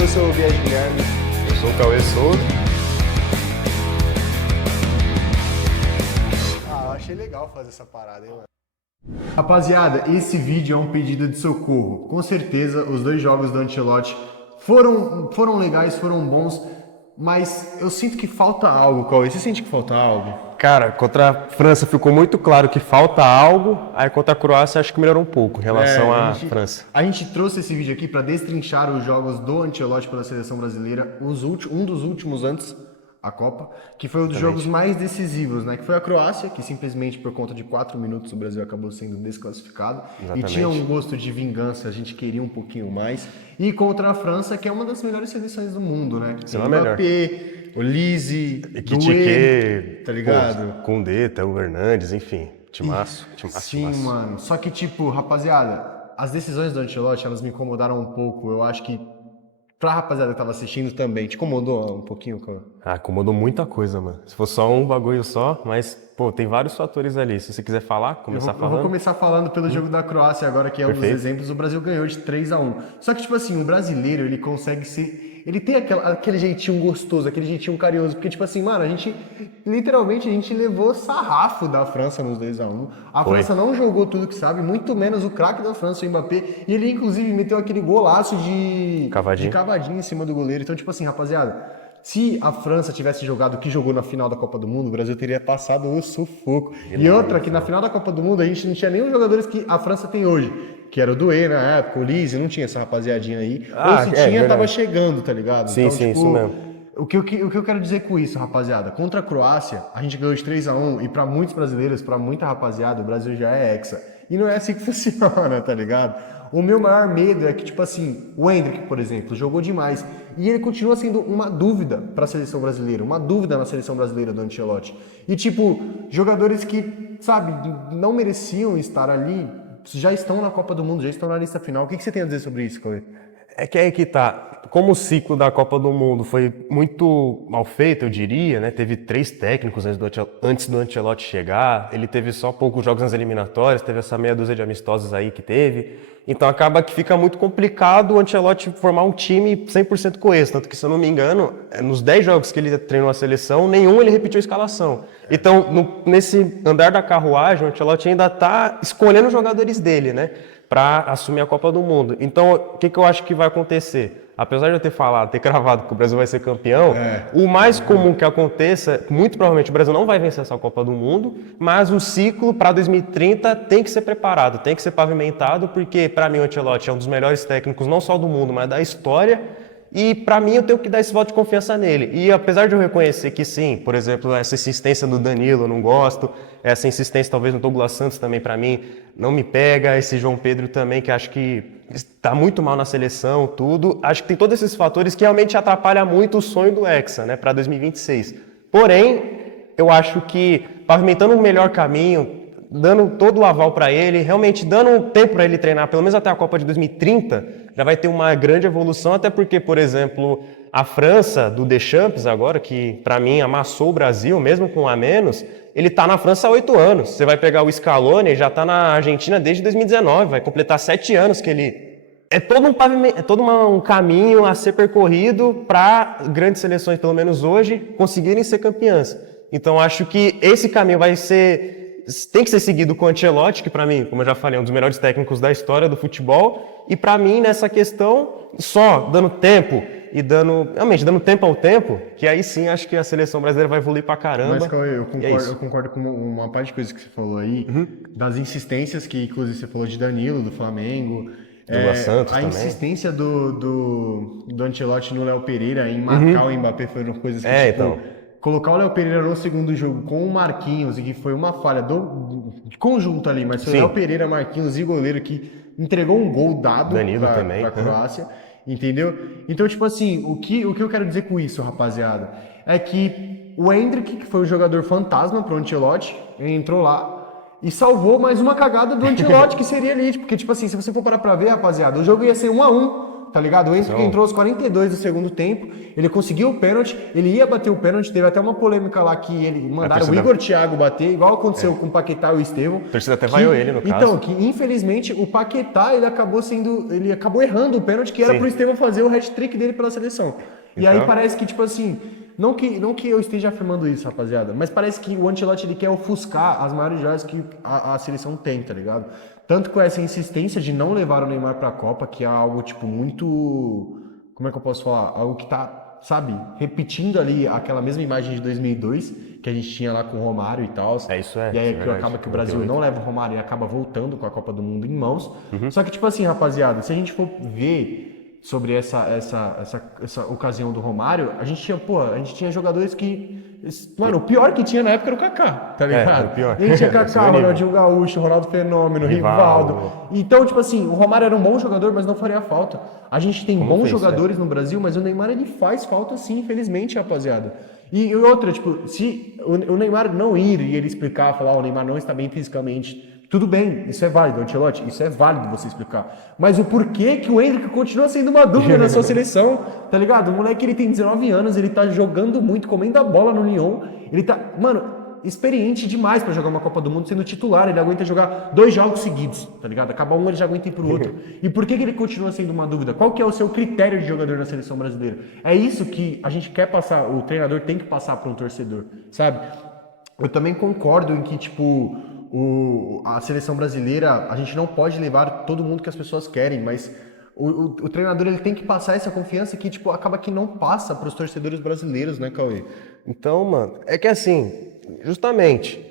Eu sou o Bias Guilherme. Eu sou o Cauê Souza. Achei legal fazer essa parada, hein, mano? Rapaziada, esse vídeo é um pedido de socorro. Com certeza, os dois jogos do Ancelotti foram legais, foram bons, mas eu sinto que falta algo, Cauê. Você sente que falta algo? Cara, contra a França ficou muito claro que falta algo, aí contra a Croácia acho que melhorou um pouco em relação à França. A gente trouxe esse vídeo aqui para destrinchar os jogos do Ancelotti pela seleção brasileira, um dos últimos antes a Copa, que foi um dos jogos mais decisivos, né? Que foi a Croácia, que simplesmente por conta de 4 minutos o Brasil acabou sendo desclassificado. Exatamente. E tinha um gosto de vingança, a gente queria um pouquinho mais. E contra a França, que é uma das melhores seleções do mundo, né? Se não a melhor. Olise, Ekitike, tá ligado? Koundé, Théo Hernandes, enfim, timaço. Sim, mano. Só que, tipo, rapaziada, as decisões do Ancelotti, elas me incomodaram um pouco. Eu acho que pra rapaziada que tava assistindo também, te incomodou um pouquinho, cara? Ah, acomodou muita coisa, mano. Se fosse só um bagulho só, mas, pô, tem vários fatores ali. Se você quiser falar, começar falando. Eu vou começar falando pelo jogo da Croácia agora, que é um dos Perfeito. exemplos. O Brasil ganhou de 3-1. Só que, tipo assim, o brasileiro, ele consegue ser... Ele tem aquele jeitinho gostoso, aquele jeitinho carinhoso. Porque, tipo assim, mano, literalmente, a gente levou sarrafo da França nos 2-1. A França não jogou tudo que sabe, muito menos o craque da França, o Mbappé. E ele, inclusive, meteu aquele golaço de cavadinho em cima do goleiro. Então, tipo assim, rapaziada, se a França tivesse jogado o que jogou na final da Copa do Mundo, o Brasil teria passado o sufoco. E outra, que na final da Copa do Mundo a gente não tinha nenhum jogadores que a França tem hoje. Que era o Doué na época, o Olise, não tinha essa rapaziadinha aí. Ou se tinha, verdade. tava chegando, tá ligado? Sim, então, sim, tipo, isso mesmo. O que eu quero dizer com isso, rapaziada? Contra a Croácia, a gente ganhou de 3-1 e pra muitos brasileiros, pra muita rapaziada, o Brasil já é hexa. E não é assim que funciona, tá ligado? O meu maior medo é que, tipo assim, o Endrick, por exemplo, jogou demais. E ele continua sendo uma dúvida pra seleção brasileira, uma dúvida na seleção brasileira do Ancelotti. E, tipo, jogadores que, sabe, não mereciam estar ali, já estão na Copa do Mundo, já estão na lista final. O que você tem a dizer sobre isso, Cauê? É que aí que tá. Como o ciclo da Copa do Mundo foi muito mal feito, eu diria, né? Teve 3 técnicos antes do Ancelotti chegar, ele teve só poucos jogos nas eliminatórias, teve essa meia dúzia de amistosos aí que teve. Então acaba que fica muito complicado o Ancelotti formar um time 100% coeso. Tanto que, se eu não me engano, nos 10 jogos que ele treinou a seleção, nenhum ele repetiu a escalação. Então, nesse andar da carruagem, o Ancelotti ainda está escolhendo os jogadores dele, né? Para assumir a Copa do Mundo. Então, o que eu acho que vai acontecer? Apesar de eu ter cravado que o Brasil vai ser campeão, o mais comum que aconteça, muito provavelmente o Brasil não vai vencer essa Copa do Mundo, mas o ciclo para 2030 tem que ser preparado, tem que ser pavimentado, porque para mim o Ancelotti é um dos melhores técnicos, não só do mundo, mas da história. E para mim eu tenho que dar esse voto de confiança nele. E apesar de eu reconhecer que sim, por exemplo, essa insistência do Danilo eu não gosto, essa insistência talvez no Douglas Santos também para mim não me pega, esse João Pedro também que acho que está muito mal na seleção, tudo. Acho que tem todos esses fatores que realmente atrapalham muito o sonho do Hexa, né, para 2026. Porém, eu acho que pavimentando um melhor caminho, dando todo o aval para ele, realmente dando um tempo para ele treinar, pelo menos até a Copa de 2030, já vai ter uma grande evolução, até porque, por exemplo, a França do Deschamps agora, que para mim amassou o Brasil, mesmo com um a menos, ele está na França há 8 anos. Você vai pegar o Scaloni, já está na Argentina desde 2019, vai completar 7 anos que ele... É todo um pavimento, um caminho a ser percorrido para grandes seleções, pelo menos hoje, conseguirem ser campeãs. Então acho que esse caminho tem que ser seguido com o Ancelotti, que para mim, como eu já falei, é um dos melhores técnicos da história do futebol. E para mim, nessa questão, só dando tempo e realmente dando tempo ao tempo, que aí sim acho que a seleção brasileira vai evoluir pra caramba. Mas, Cauê, eu concordo com uma parte de coisa que você falou aí, das insistências que, inclusive, você falou de Danilo, do Flamengo. Douglas Santos a também. insistência do Ancelotti no Léo Pereira em marcar o Mbappé foram coisas que, colocar o Léo Pereira no segundo jogo com o Marquinhos, e que foi uma falha de conjunto ali, mas foi o Léo Pereira, Marquinhos e goleiro que entregou um gol dado pra Croácia, entendeu? Então, tipo assim, o que eu quero dizer com isso, rapaziada, é que o Endrick, que foi um jogador fantasma pro Ancelotti, ele entrou lá e salvou mais uma cagada do Ancelotti, que seria ali, porque, tipo assim, se você for parar pra ver, rapaziada, o jogo ia ser 1-1, tá ligado? O Endrick entrou aos 42 do segundo tempo, ele conseguiu o pênalti, ele ia bater o pênalti, teve até uma polêmica lá que ele mandaram o Igor Thiago bater, igual aconteceu com o Paquetá e o Estevão. A torcida até vaiou ele, no caso. Então, que infelizmente o Paquetá, ele acabou errando o pênalti que era pro Estevão fazer o hat-trick dele pela seleção. E aí parece que, tipo assim, não que eu esteja afirmando isso, rapaziada, mas parece que o Ancelotti, ele quer ofuscar as maiores joias que a seleção tem, tá ligado? Tanto com essa insistência de não levar o Neymar pra Copa, que é algo, tipo, muito... Como é que eu posso falar? Algo que tá, sabe, repetindo ali aquela mesma imagem de 2002, que a gente tinha lá com o Romário e tal. Isso E aí verdade, acaba que o Brasil não leva o Romário e acaba voltando com a Copa do Mundo em mãos. Só que, tipo assim, rapaziada, se a gente for ver sobre essa ocasião do Romário, a gente tinha jogadores que... Mano, o pior que tinha na época era o Kaká, tá ligado? O pior. A gente tinha Kaká, Ronaldinho Gaúcho, Ronaldo Fenômeno, Rivaldo. Então, tipo assim, o Romário era um bom jogador, mas não faria falta. A gente tem bons jogadores no Brasil, mas o Neymar, ele faz falta sim, infelizmente, rapaziada. E outra, tipo, se o Neymar não ir e ele explicar, falar, o Neymar não está bem fisicamente, tudo bem, isso é válido, Ancelotti, isso é válido você explicar. Mas o porquê que o Endrick continua sendo uma dúvida na sua seleção, tá ligado? O moleque, ele tem 19 anos, ele tá jogando muito, comendo a bola no Lyon, ele tá, mano, experiente demais pra jogar uma Copa do Mundo sendo titular, ele aguenta jogar 2 jogos seguidos, tá ligado? Acabar um, ele já aguenta ir pro outro. E por que ele continua sendo uma dúvida? Qual que é o seu critério de jogador na seleção brasileira? É isso que a gente quer passar, o treinador tem que passar para um torcedor, sabe? Eu também concordo em que, tipo, a seleção brasileira, a gente não pode levar todo mundo que as pessoas querem, mas o treinador, ele tem que passar essa confiança que, tipo, acaba que não passa para os torcedores brasileiros, né, Cauê? Então, mano, é que assim, justamente,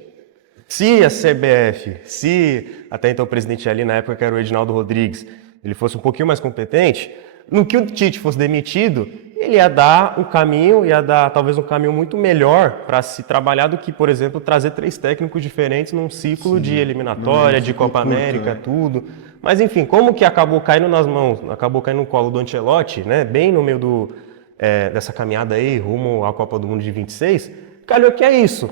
se a CBF, se até então o presidente ali na época, que era o Edinaldo Rodrigues, ele fosse um pouquinho mais competente, no que o Tite fosse demitido, ele ia dar um caminho, ia dar talvez um caminho muito melhor para se trabalhar do que, por exemplo, trazer 3 técnicos diferentes num ciclo de eliminatória, de Copa América, tudo. Mas enfim, como que acabou caindo nas mãos, acabou caindo no colo do Ancelotti, né, bem no meio dessa caminhada aí, rumo à Copa do Mundo de 26, calhou que é isso.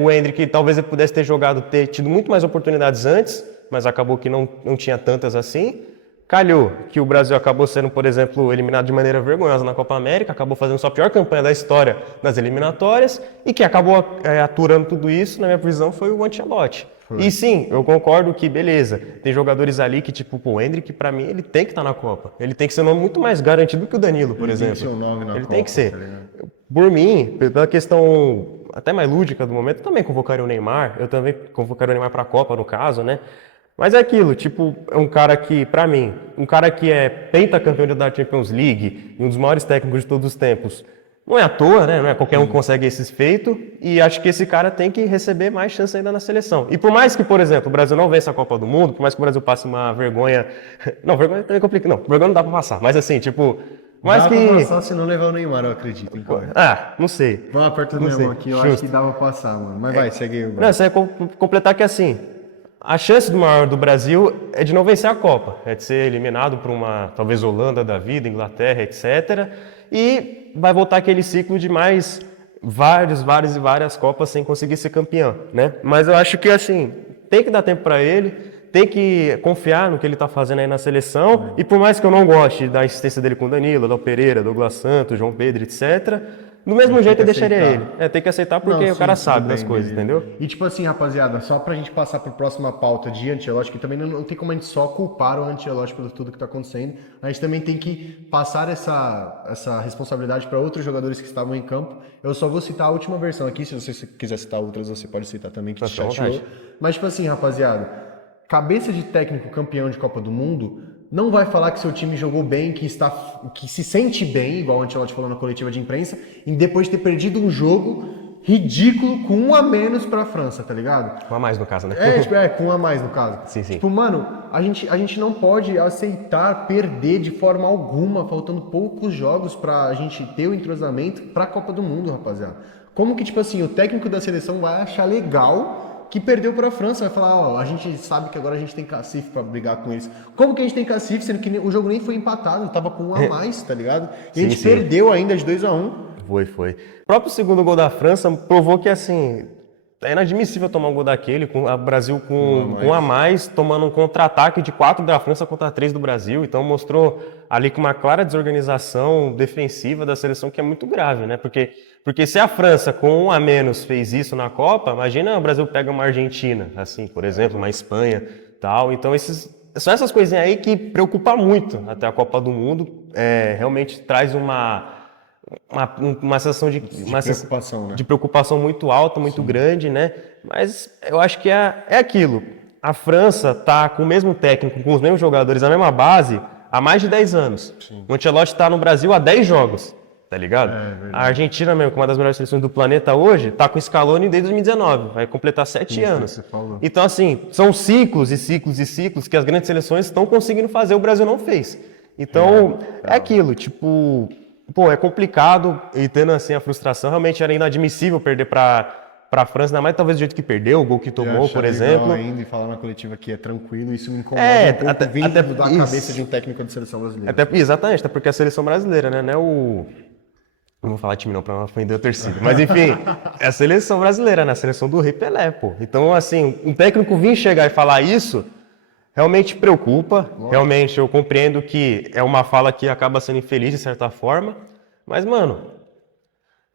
O Endrick talvez ele pudesse ter tido muito mais oportunidades antes, mas acabou que não tinha tantas assim. Calhou que o Brasil acabou sendo, por exemplo, eliminado de maneira vergonhosa na Copa América, acabou fazendo sua pior campanha da história nas eliminatórias e que acabou aturando tudo isso, na minha visão, foi o Ancelotti. E sim, eu concordo que, beleza, tem jogadores ali que, tipo, o Endrick, pra mim, ele tem que estar na Copa. Ele tem que ser um nome muito mais garantido que o Danilo, por exemplo. Tem que ser o nome na ele Copa, tem que ser. Tá ligado? Por mim, pela questão até mais lúdica do momento, eu também convocaria o Neymar, eu também convocaria o Neymar pra Copa, no caso, né? Mas é aquilo, tipo, é um cara que, pra mim, um cara que é pentacampeão da Champions League, um dos maiores técnicos de todos os tempos, não é à toa, né? Não é qualquer um que consegue esses feitos, e acho que esse cara tem que receber mais chance ainda na seleção. E por mais que, por exemplo, o Brasil não vença a Copa do Mundo, por mais que o Brasil passe uma vergonha... Não, vergonha também é complicado. Não, vergonha não dá pra passar, mas assim, tipo... Mas dá que... pra passar se não levar o Neymar, eu acredito, hein, Cauê? não sei. Vamos aperto do meu mão aqui, eu acho que dá pra passar, mano. Mas vai, segue aí. Não, você vai completar que assim... A chance do maior do Brasil é de não vencer a Copa, é de ser eliminado por uma, talvez, Holanda da vida, Inglaterra, etc. E vai voltar aquele ciclo de mais várias Copas sem conseguir ser campeão, né? Mas eu acho que, assim, tem que dar tempo para ele, tem que confiar no que ele está fazendo aí na seleção. E por mais que eu não goste da insistência dele com o Danilo, Léo Pereira, Douglas Santos, João Pedro, etc., do mesmo jeito eu deixaria ele. Tem que aceitar porque o cara sabe das coisas, entendeu? E tipo assim, rapaziada, só pra gente passar pra próxima pauta de Ancelotti, que também não tem como a gente só culpar o Ancelotti por tudo que tá acontecendo, a gente também tem que passar essa responsabilidade para outros jogadores que estavam em campo. Eu só vou citar a última versão aqui, se você quiser citar outras, você pode citar também, que te chateou. Mas tipo assim, rapaziada, cabeça de técnico campeão de Copa do Mundo não vai falar que seu time jogou bem, que se sente bem, igual o Ancelotti falou na coletiva de imprensa, e depois de ter perdido um jogo ridículo com 1 a menos pra França, tá ligado? 1 a mais no caso, né? Com 1 a mais no caso. Sim. Tipo, mano, a gente não pode aceitar perder de forma alguma, faltando poucos jogos pra gente ter o entrosamento pra Copa do Mundo, rapaziada. Como que, tipo assim, o técnico da seleção vai achar legal que perdeu para a França, vai falar, a gente sabe que agora a gente tem cacife para brigar com eles. Como que a gente tem cacife, sendo que o jogo nem foi empatado, tava com 1 a mais, tá ligado? E a gente perdeu ainda de 2 a 1. Foi. O próprio segundo gol da França provou que, assim, É inadmissível tomar um gol daquele, com o Brasil com um a mais, tomando um contra-ataque de 4 da França contra 3 do Brasil. Então mostrou ali com uma clara desorganização defensiva da seleção que é muito grave, né? Porque se a França com 1 a menos fez isso na Copa, imagina o Brasil pega uma Argentina, assim, por exemplo, uma Espanha, tal. Então são essas coisinhas aí que preocupam muito até a Copa do Mundo. Realmente traz uma sensação de preocupação, né? De preocupação muito alta, muito grande, né? Mas eu acho que é aquilo. A França tá com o mesmo técnico, com os mesmos jogadores, a mesma base, há mais de 10 anos. Sim. O Ancelotti está no Brasil há 10 jogos, tá ligado? A Argentina, mesmo, que é uma das melhores seleções do planeta hoje, tá com o Scaloni desde 2019, vai completar 7 anos. Então, assim, são ciclos e ciclos e ciclos que as grandes seleções estão conseguindo fazer, o Brasil não fez. Então, é aquilo, tipo... Pô, é complicado e tendo assim a frustração, realmente era inadmissível perder para a França, ainda mais talvez do jeito que perdeu, o gol que tomou, por exemplo. Ainda e falar na coletiva que é tranquilo, isso me incomoda um pouco vindo da cabeça de um técnico de seleção brasileira. Exatamente, até porque a seleção brasileira, né, não é o... Não vou falar time não para não ofender a torcida, mas enfim, é a seleção brasileira, né, a seleção do Rei Pelé, pô. Então, assim, um técnico vir chegar e falar isso... Realmente preocupa, realmente eu compreendo que é uma fala que acaba sendo infeliz de certa forma, mas, mano,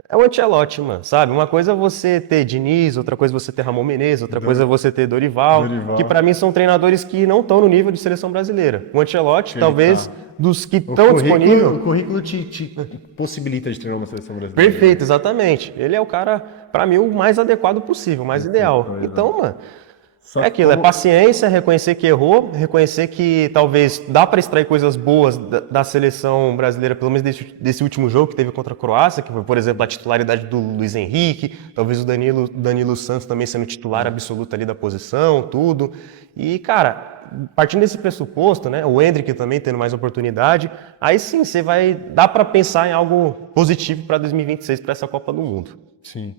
é o Ancelotti, mano, sabe? Uma coisa é você ter Diniz, outra coisa é você ter Ramon Menezes, outra coisa é você ter Dorival, que pra mim são treinadores que não estão no nível de seleção brasileira. O Ancelotti, talvez, dos que estão disponíveis... O currículo te possibilita de treinar uma seleção brasileira. Perfeito, exatamente. Ele é o cara, pra mim, o mais adequado possível, o mais ideal. Então, mano... É aquilo, é paciência, reconhecer que errou, reconhecer que talvez dá para extrair coisas boas da seleção brasileira, pelo menos desse último jogo que teve contra a Croácia, que foi, por exemplo, a titularidade do Luiz Henrique, talvez o Danilo Santos também sendo titular absoluto ali da posição, tudo. E, cara, partindo desse pressuposto, né, o Endrick também tendo mais oportunidade, aí sim, dá para pensar em algo positivo para 2026, para essa Copa do Mundo. Sim.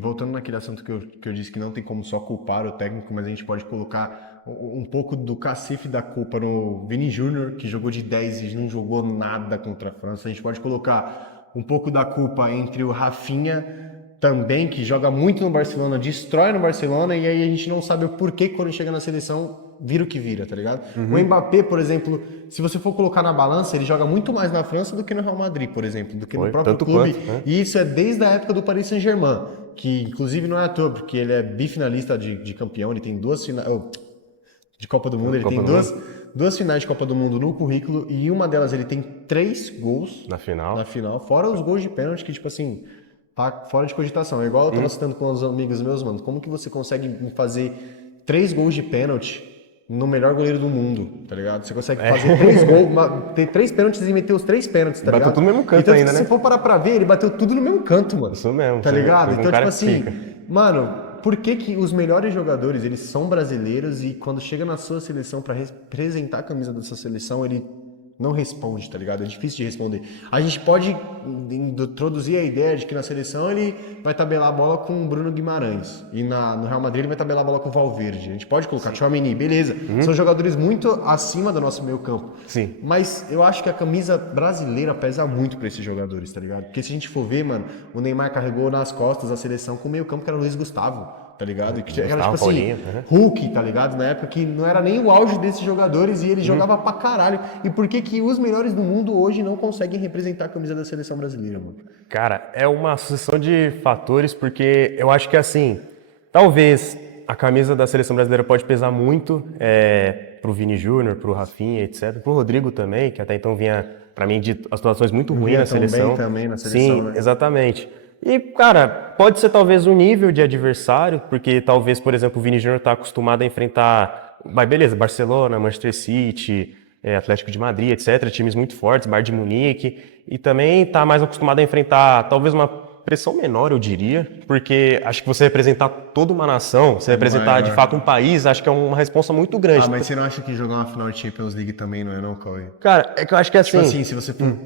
Voltando naquele assunto que eu disse que não tem como só culpar o técnico, mas a gente pode colocar um pouco do cacife da culpa no Vini Júnior, que jogou de 10 e não jogou nada contra a França. A gente pode colocar um pouco da culpa entre o Rafinha também, que joga muito no Barcelona, destrói no Barcelona, e aí a gente não sabe o porquê que quando chega na seleção vira o que vira, tá ligado? O Mbappé, por exemplo, se você for colocar na balança, ele joga muito mais na França do que no Real Madrid, por exemplo, do que no próprio clube. Né? E isso é desde a época do Paris Saint-Germain, que inclusive não é à toa, porque ele é bifinalista de campeão, ele tem 2 finais de Copa do Mundo, ele tem duas finais de Copa do Mundo no currículo, e uma delas ele tem 3 gols na final, fora os gols de pênalti, que tipo assim, tá fora de cogitação. É igual eu tava citando com os amigos meus, mano, como que você consegue fazer 3 gols de pênalti no melhor goleiro do mundo, tá ligado? Você consegue fazer 3 gols, ter 3 pênaltis e meter os 3 pênaltis, tá ligado? Bateu tudo no mesmo canto então, ainda, se né? você for parar pra ver, ele bateu tudo no mesmo canto, mano. Isso mesmo. Tá ligado? Então, tipo assim, fica. mano, por que os melhores jogadores, eles são brasileiros e quando chega na sua seleção pra representar a camisa dessa seleção, ele não responde, tá ligado? É difícil de responder. A gente pode introduzir a ideia de que na seleção ele vai tabelar a bola com o Bruno Guimarães e no Real Madrid ele vai tabelar a bola com o Valverde. A gente pode colocar Tchouaméni, beleza. São jogadores muito acima do nosso meio campo. Sim. Mas eu acho que a camisa brasileira pesa muito pra esses jogadores, tá ligado? Porque se a gente for ver, mano, o Neymar carregou nas costas a seleção com o meio campo que era o Luiz Gustavo. Tá ligado? Que era tipo assim, Hulk, tá ligado? Na época que não era nem o auge desses jogadores e ele jogava pra caralho. E por que os melhores do mundo hoje não conseguem representar a camisa da seleção brasileira, mano? Cara, é uma sucessão de fatores, porque eu acho que assim, talvez a camisa da seleção brasileira pode pesar muito pro Vini Júnior, pro Rafinha, etc. Pro Rodrigo também, que até então vinha, pra mim, de situações muito ruins na seleção. Bem também na seleção, sim, né? Exatamente. E, cara, pode ser talvez o nível de adversário, porque talvez, por exemplo, o Vini Júnior está acostumado a enfrentar, beleza, Barcelona, Manchester City, Atlético de Madrid, etc., times muito fortes, Bayern de Munique, e também está mais acostumado a enfrentar talvez uma pressão menor, eu diria, porque acho que você representar toda uma nação, você representar de fato um país, acho que é uma responsa muito grande. Mas você não acha que jogar uma final de Champions League também não é não, Cauê? Cara, é que eu acho que assim... Tipo assim, se você for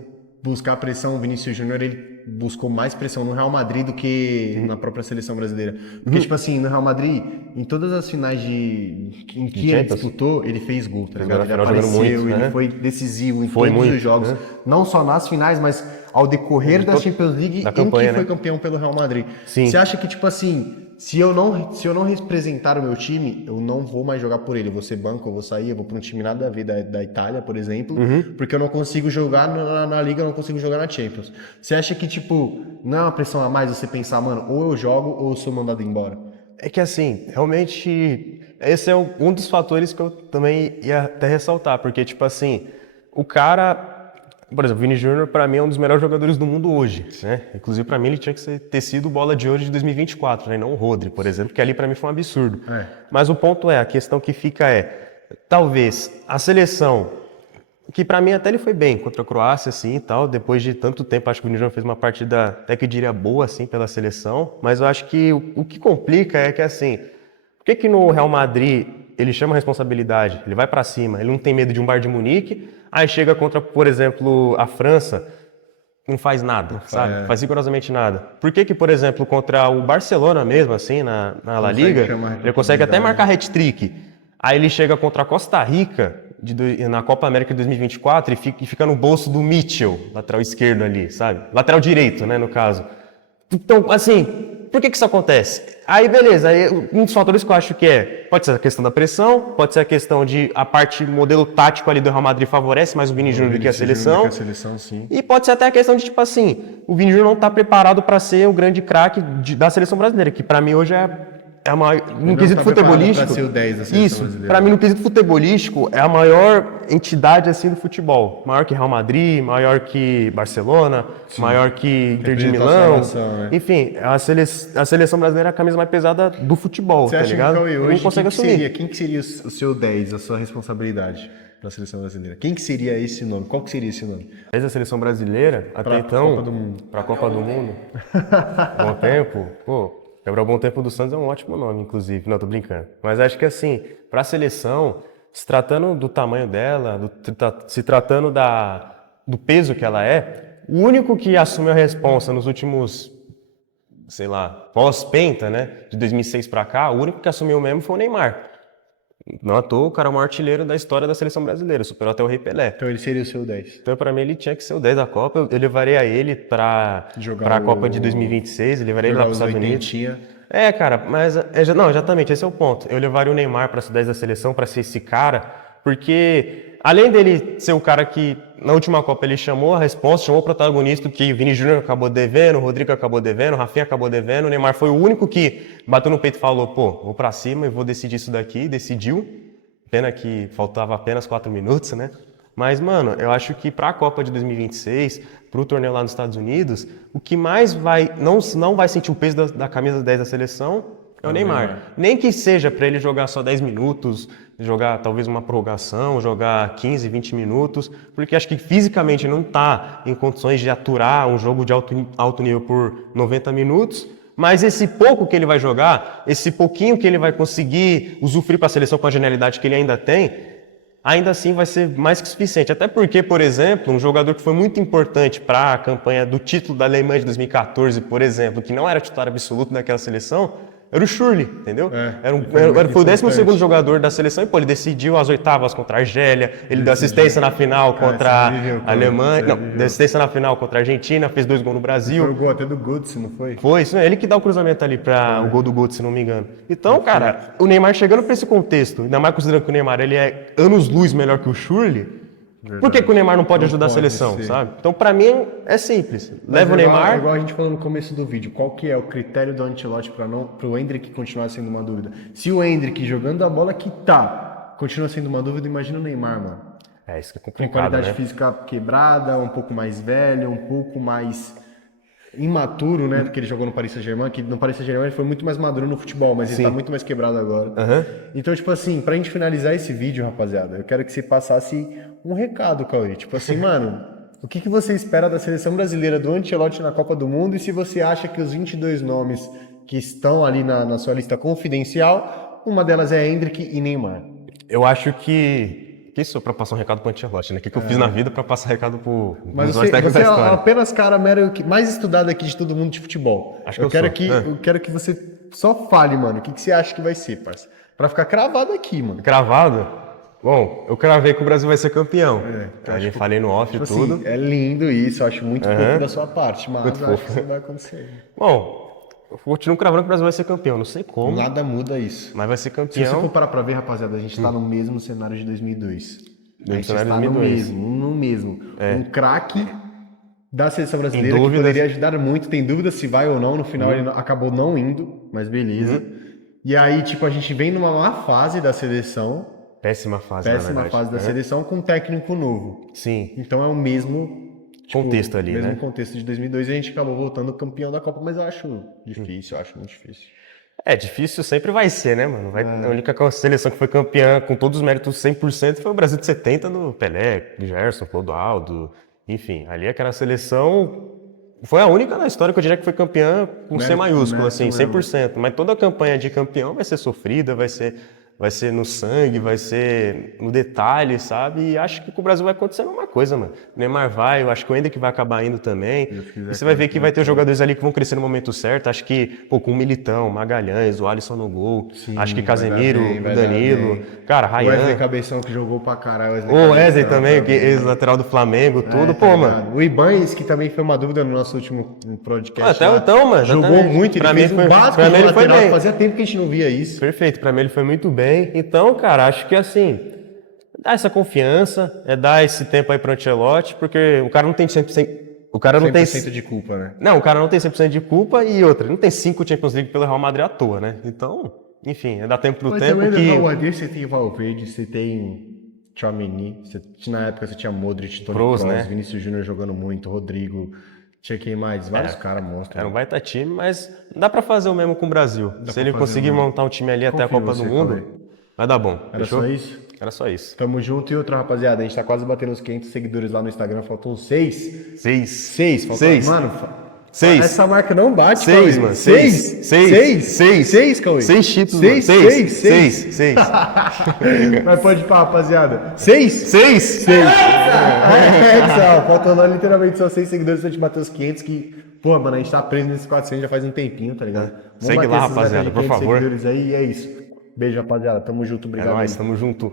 buscar pressão, o Vinícius Júnior, ele buscou mais pressão no Real Madrid do que na própria seleção brasileira. Porque, tipo assim, no Real Madrid, em todas as finais em que ele disputou, ele fez gol, tá ligado? Ele apareceu, muito, ele foi decisivo em todos os jogos. Né? Não só nas finais, mas ao decorrer da Champions League, em que foi campeão pelo Real Madrid. Sim. Você acha que, tipo assim, se eu não representar o meu time, eu não vou mais jogar por ele. Eu vou ser banco, eu vou sair, eu vou para um time nada a ver da Itália, por exemplo, porque eu não consigo jogar na Liga, eu não consigo jogar na Champions. Você acha que, tipo, não é uma pressão a mais você pensar, mano, ou eu jogo ou eu sou mandado embora? É que assim, realmente, esse é um dos fatores que eu também ia até ressaltar, porque, tipo assim, o cara, por exemplo, o Vini Júnior, pra mim, é um dos melhores jogadores do mundo hoje, né? Inclusive, pra mim, ele tinha que ter sido bola de ouro de 2024, né? E não o Rodri, por exemplo, que ali pra mim foi um absurdo. Mas o ponto é, a questão que fica talvez a seleção, que pra mim até ele foi bem contra a Croácia, assim, e tal, depois de tanto tempo, acho que o Vini Júnior fez uma partida, até que eu diria boa, assim, pela seleção, mas eu acho que o que complica é que, assim, por que no Real Madrid ele chama a responsabilidade, ele vai pra cima, ele não tem medo de um Bayern de Munique, aí chega contra, por exemplo, a França, não faz nada, sabe? Faz rigorosamente nada. Por que, por exemplo, contra o Barcelona mesmo, assim, na La Liga, ele consegue até marcar hat-trick. Aí ele chega contra a Costa Rica, na Copa América de 2024, e fica no bolso do Mitchell, lateral esquerdo ali, sabe? Lateral direito, né, no caso. Então, assim, por que isso acontece? Aí, beleza, aí, um dos fatores que eu acho que pode ser a questão da pressão, pode ser a questão de a parte modelo tático ali do Real Madrid favorece mais o Vini Júnior do que a seleção. Sim. E pode ser até a questão de, tipo assim, o Vini Júnior não tá preparado para ser o grande craque da seleção brasileira, que para mim hoje é a maior, no quesito futebolístico. Pra ser o 10 da seleção isso, brasileira. para mim no quesito futebolístico é a maior entidade assim do futebol, maior que Real Madrid, maior que Barcelona, maior que Inter de Milão. Né? Enfim, a seleção brasileira é a camisa mais pesada do futebol, Você tá acha ligado? que, Cauê, hoje, não consegue assumir. quem que seria o seu 10, a sua responsabilidade na seleção brasileira? Quem que seria esse nome? Qual que seria esse nome? Desde a seleção brasileira, até então, Copa do Mundo. pra Copa do Mundo, bom tempo, pô, Gabriel Bom Tempo do Santos é um ótimo nome, inclusive. Não, tô brincando. Mas acho que assim, pra seleção, se tratando do tamanho dela, se tratando do peso que ela o único que assumiu a responsa nos últimos, sei lá, pós-penta, né, de 2006 pra cá, o único que assumiu mesmo foi o Neymar. Não à toa, o cara é o maior artilheiro da história da seleção brasileira, superou até o Rei Pelé. Então ele seria o seu 10. Então, pra mim, ele tinha que ser o 10 da Copa. Eu levaria ele pra a Copa de 2026, eu levaria ele lá para os Estados Unidos. Cara, mas... Não, exatamente, esse é o ponto. Eu levaria o Neymar para ser 10 da seleção, para ser esse cara, porque além dele ser o cara que, na última Copa, ele chamou a resposta, chamou o protagonista, que o Vini Júnior acabou devendo, o Rodrigo acabou devendo, o Rafinha acabou devendo, o Neymar foi o único que bateu no peito e falou, pô, vou pra cima e vou decidir isso daqui, decidiu. Pena que faltava apenas 4 minutos, né? Mas, mano, eu acho que pra Copa de 2026, pro torneio lá nos Estados Unidos, o que mais não vai sentir o peso da camisa 10 da seleção é o Neymar. Nem que seja para ele jogar só 10 minutos, jogar talvez uma prorrogação, jogar 15, 20 minutos, porque acho que fisicamente não está em condições de aturar um jogo de alto nível por 90 minutos, mas esse pouco que ele vai jogar, esse pouquinho que ele vai conseguir usufruir para a seleção com a genialidade que ele ainda tem, ainda assim vai ser mais que suficiente. Até porque, por exemplo, um jogador que foi muito importante para a campanha do título da Alemanha de 2014, por exemplo, que não era titular absoluto daquela seleção, era o Schürrle, entendeu? Foi o 12º jogador da seleção e, pô, ele decidiu as oitavas contra a Argélia, ele deu assistência na final contra a Alemanha, deu assistência na final contra a Argentina, fez 2 gols no Brasil. Foi o gol até do Götze, não foi? Foi, isso é ele que dá o cruzamento ali para o gol do Götze, se não me engano. Então, cara, o Neymar chegando para esse contexto, ainda mais considerando que o Neymar ele é anos-luz melhor que o Schürrle, por que o Neymar não pode ajudar a seleção, sabe? Então, pra mim, é simples. Leva o Neymar... Igual a gente falou no começo do vídeo, qual que é o critério do Ancelotti pro Endrick continuar sendo uma dúvida? Se o Endrick jogando a bola que continua sendo uma dúvida, imagina o Neymar, mano. Isso que é Com complicado, qualidade física quebrada, um pouco mais velho, um pouco mais imaturo, né, do que ele jogou no Paris Saint-Germain, que no Paris Saint-Germain ele foi muito mais maduro no futebol, mas ele tá muito mais quebrado agora. Então, tipo assim, pra gente finalizar esse vídeo, rapaziada, eu quero que você passasse um recado, Cauê. Tipo assim, mano, o que você espera da seleção brasileira do Ancelotti na Copa do Mundo e se você acha que os 22 nomes que estão ali na sua lista confidencial, uma delas é Endrick e Neymar? Eu acho que isso é pra passar um recado pro Ancelotti, né? O que eu fiz na vida pra passar recado pro... Mas você é apenas cara mais estudado aqui de todo mundo de futebol. Eu quero que você só fale, mano, o que você acha que vai ser, parça? Pra ficar cravado aqui, mano. Cravado? Bom, eu cravei que o Brasil vai ser campeão. A gente falei no off e tudo. Assim, é lindo isso, eu acho muito fofo da sua parte, mas acho que isso vai acontecer. Bom, continuo cravando que o Brasil vai ser campeão. Não sei como, Nada muda isso. mas vai ser Se você campeão. for parar pra ver, rapaziada, a gente tá no mesmo cenário de 2002. A gente cenário de está 2002. no mesmo. Um craque da seleção brasileira Tem que dúvidas. poderia ajudar muito. Tem dúvida se vai ou não. No final ele acabou não indo, mas beleza. E aí, tipo, a gente vem numa má fase da seleção. Péssima fase, na Péssima verdade. fase da seleção com um técnico novo. Sim, Então é o mesmo contexto ali, mesmo né? contexto de 2002 e a gente acabou voltando campeão da Copa, mas eu acho difícil, eu acho muito difícil. É, difícil sempre vai ser, né, mano? A única seleção que foi campeã com todos os méritos 100% foi o Brasil de 70 do Pelé, Gerson, Clodoaldo, enfim. Ali aquela seleção foi a única na história que eu diria que foi campeã com C maiúsculo, assim, 100%. Mas toda a campanha de campeão vai ser sofrida, vai ser no sangue, vai ser no detalhe, sabe? E acho que com o Brasil vai acontecer a mesma coisa, mano. O Neymar vai, eu acho que o Ender que vai acabar indo também. E você vai ver que vai ter jogadores ali que vão crescer no momento certo. Acho que, pô, com o Militão, Magalhães, o Alisson no gol. Acho que Casemiro, vai o dar Danilo. bem. Cara, O Wesley Ryan. Cabeção que jogou pra caralho. O Wesley Cabeção também, que ex-lateral do Flamengo, tudo. Pô, mano. O Ibanez, que também foi uma dúvida no nosso último podcast. Até lá, então, mano. jogou exatamente. muito, ele Pra fez mim o foi- básico pra de mim ele foi lateral. bem. Fazia tempo que a gente não via isso. Perfeito, pra mim ele foi muito bem. Então, cara, acho que assim, dar essa confiança, dar esse tempo aí pro Ancelotti, porque o cara não tem 100%. O cara não tem 100% de culpa, né? Não, o cara não tem 100% de culpa e outra, não tem 5 Champions League pelo Real Madrid à toa, né? Então, enfim, é dar tempo pro Mas tempo também no que... Real Madrid você tem Valverde, você tem Tchouaméni, na época você tinha Modric, Toni Kroos, Kroos, né? Vinícius Júnior jogando muito, Rodrigo, tinha quem mais? Vários caras monstros. Era um baita time, mas dá pra fazer o mesmo com o Brasil. Se ele pra fazer conseguir o mesmo. montar um time ali até a Confio em Copa você, do Mundo, Cauê. vai dar bom. Era Fechou? só isso? Era só isso. Tamo junto. E outra, rapaziada, a gente tá quase batendo os 500 seguidores lá no Instagram, faltam 6. 6. 6, faltam... 6. Mano, 6. essa marca não bate, 6, Cauê. mano. 6. 6, 6, Cauê. 6 títulos, 6, mano. 6. 6. 6. Mas pode ir pra rapaziada. 6? 6. 6. Faltam lá literalmente só 6 seguidores pra gente bater os 500 que... Pô, mano, a gente tá preso nesses 400 já faz um tempinho, tá ligado? Vamos Segue bater lá, essas metas rapaziada, de por 500 favor. seguidores aí e é isso. Beijo, rapaziada. Tamo junto, É obrigado. nóis, tamo junto.